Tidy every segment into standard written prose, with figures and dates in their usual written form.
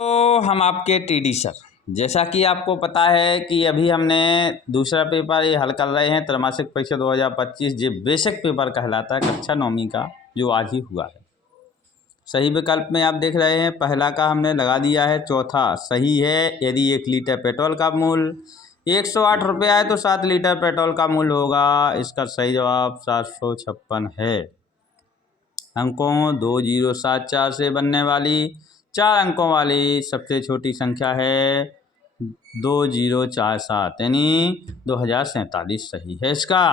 तो हम आपके टीडी सर, जैसा कि आपको पता है कि अभी हमने दूसरा पेपर ये हल कर रहे हैं त्रैमासिक परीक्षा 2025 जो बेसिक पेपर कहलाता है कक्षा 9वीं का, जो आज ही हुआ है। सही विकल्प में आप देख रहे हैं पहला का हमने लगा दिया है, चौथा सही है। यदि 1 लीटर पेट्रोल का मूल्य 108 रुपया है तो 7 लीटर पेट्रोल का मूल्य होगा। इसका सही जवाब 756 है। अंकों 2074 से बनने वाली 4 अंकों वाली सबसे छोटी संख्या है 2047 यानी 2047 सही है। इसका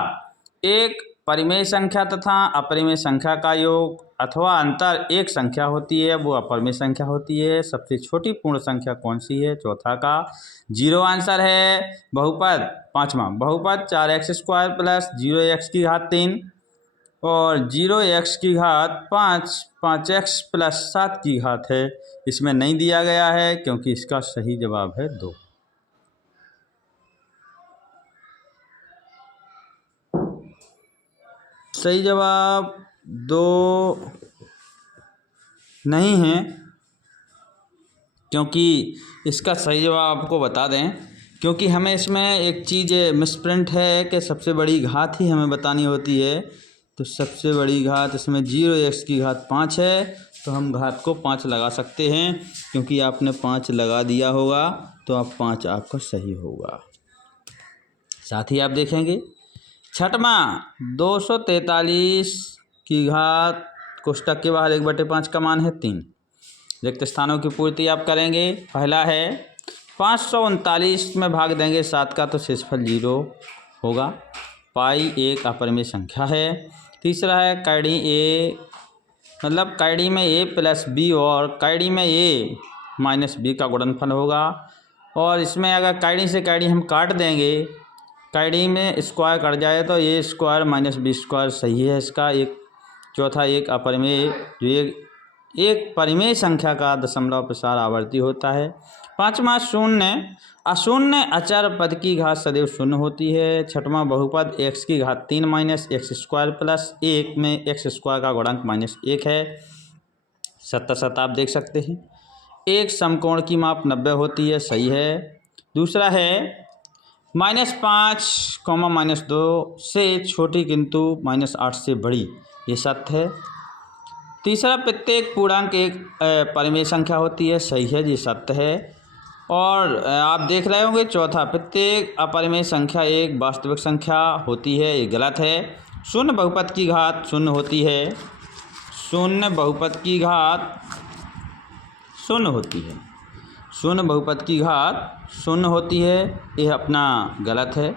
एक परिमेय संख्या तथा अपरिमेय संख्या का योग अथवा अंतर एक संख्या होती है, वो अपरिमेय संख्या होती है। सबसे छोटी पूर्ण संख्या कौन सी है? चौथा का 0 आंसर है। बहुपद पाँचवा, बहुपद 4x² प्लस 0x की घात 3 और 0x की घात 5 5x प्लस 7 की घात है। इसमें नहीं दिया गया है क्योंकि इसका सही जवाब है 2। सही जवाब 2 नहीं है, क्योंकि इसका सही जवाब आपको बता दें, क्योंकि हमें इसमें एक चीज़ मिसप्रिंट है कि सबसे बड़ी घात ही हमें बतानी होती है। तो सबसे बड़ी घात इसमें 0x की घात 5 है, तो हम घात को 5 लगा सकते हैं। क्योंकि आपने 5 लगा दिया होगा तो अब 5 आपका सही होगा। साथ ही आप देखेंगे छठवां 243 की घात कोष्टक के बाहर 1/5 का मान है 3। रिक्त स्थानों की पूर्ति आप करेंगे। पहला है 539 में भाग देंगे 7 का तो शेषफल 0 होगा। पाई एक अपरिमेय संख्या है। तीसरा है कैडी ए, मतलब कैडी में a प्लस बी और कैडी में a माइनस बी का गुणनफल होगा। और इसमें अगर कैडी से कैडी हम काट देंगे, कैडी में स्क्वायर कट जाए तो a square minus b square सही है इसका। एक चौथा एक अपरिमेय, जो एक परिमेय संख्या का दशमलव प्रसार आवर्ती होता है। पाँचवा शून्य, अशून्य अचर पद की घात सदैव शून्य होती है। छठवां बहुपद x की घात 3 माइनस एक्स स्क्वायर प्लस 1 में एक्स स्क्वायर का गुणांक -1 है। 7 आप देख सकते हैं। एक समकोण की माप 90 होती है, सही है। दूसरा है -5, -2 से छोटी किंतु -8 से बड़ी, ये सत्य है। तीसरा प्रत्येक पूर्णांक एक परिमेय संख्या होती है, सही है, ये सत्य है। और आप देख रहे होंगे चौथा प्रत्येक अपरिमेय संख्या एक वास्तविक संख्या होती है, ये गलत है। शून्य बहुपद की घात शून्य होती है, शून्य बहुपद की घात शून्य होती है, शून्य बहुपद की घात शून्य होती है, ये अपना गलत है।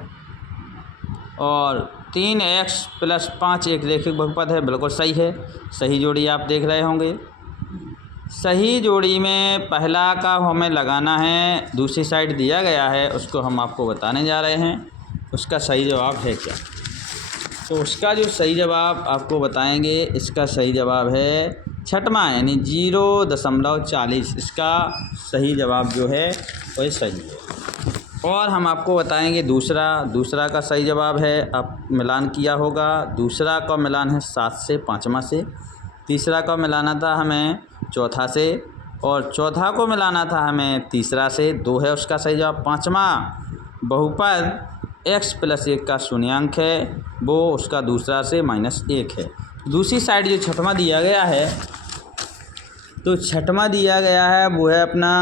और 3x प्लस 5 एक रैखिक बहुपद है, बिल्कुल सही है। सही जोड़ी आप देख रहे होंगे। सही जोड़ी में पहला का हमें लगाना है, दूसरी साइड दिया गया है उसको हम आपको बताने जा रहे हैं उसका सही जवाब है क्या। तो उसका जो सही जवाब आपको बताएंगे, इसका सही जवाब है छठवां यानी 0.40। इसका सही जवाब जो है वही सही है। और हम आपको बताएंगे दूसरा का सही जवाब है, आप मिलान किया होगा। दूसरा का मिलान है 7 से, पाँचवा से। तीसरा का मिलाना था हमें चौथा से, और चौथा को मिलाना था हमें तीसरा से। 2 है उसका सही जवाब। पाँचवा बहुपद x प्लस 1 का शून्यांक है, वो उसका दूसरा से -1 है। दूसरी साइड जो छठवां दिया गया है, तो छठवां दिया गया है वो है अपना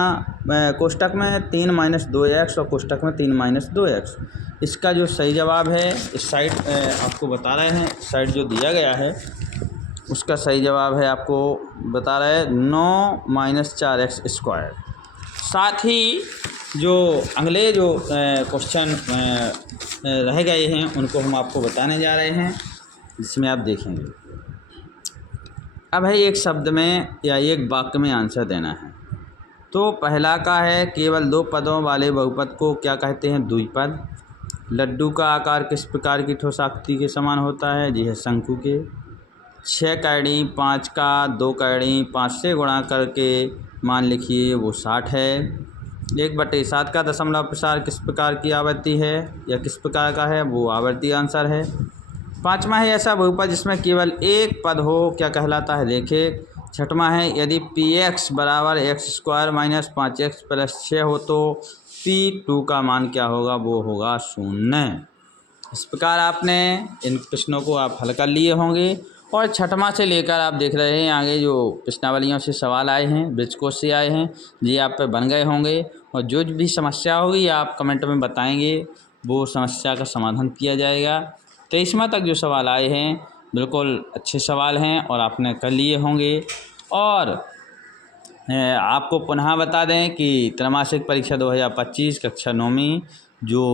कोष्टक में 3 - 2x और कोष्टक में 3 - 2x। इसका जो सही जवाब है, इस साइड आपको बता रहे हैं, इस साइड जो दिया गया है उसका सही जवाब है, आपको बता रहे हैं 9 - 4x स्क्वायर। साथ ही जो अगले जो क्वेश्चन रह गए हैं उनको हम आपको बताने जा रहे हैं, जिसमें आप देखेंगे। अब है एक शब्द में या एक वाक्य में आंसर देना है। तो पहला का है केवल 2 पदों वाले बहुपद को क्या कहते हैं? द्विपद। लड्डू का आकार किस प्रकार की ठोस आकृति के समान होता है? जी है शंकु के। 6 कैडी 5 का 2 कैडी 5 से गुणा करके मान लिखिए, वो 60 है। 1/7 का दशमलव प्रसार किस प्रकार की आवृत्ति है या किस प्रकार का है? वो आवर्ती आंसर है। पाँचवा है ऐसा बहुपद जिसमें केवल एक पद हो, क्या कहलाता है? रैखिक। छठवां है यदि px बराबर x² माइनस 5x प्लस 6 हो तो p2 का मान क्या होगा, वो होगा 0। इस प्रकार आपने इन प्रश्नों को आप हल कर लिए होंगे। और छठवां से लेकर आप देख रहे हैं आगे जो प्रश्नावलियों से सवाल आए हैं, ब्रिज कोर्स से आए हैं, ये आप पे बन गए होंगे। और जो भी समस्या होगी आप कमेंट में बताएंगे, वो समस्या का समाधान किया जाएगा। 23वां तक जो सवाल आए हैं बिल्कुल अच्छे सवाल हैं और आपने कर लिए होंगे। और आपको पुनः बता दें कि त्रैमासिक परीक्षा 2025 कक्षा 9वीं जो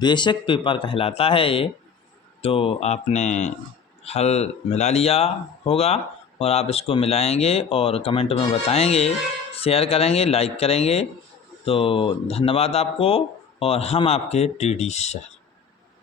बेसिक पेपर कहलाता है ये, तो आपने हल मिला लिया होगा और आप इसको मिलाएंगे और कमेंट में बताएंगे, शेयर करेंगे, लाइक करेंगे। तो धन्यवाद आपको। और हम आपके टीडी सर।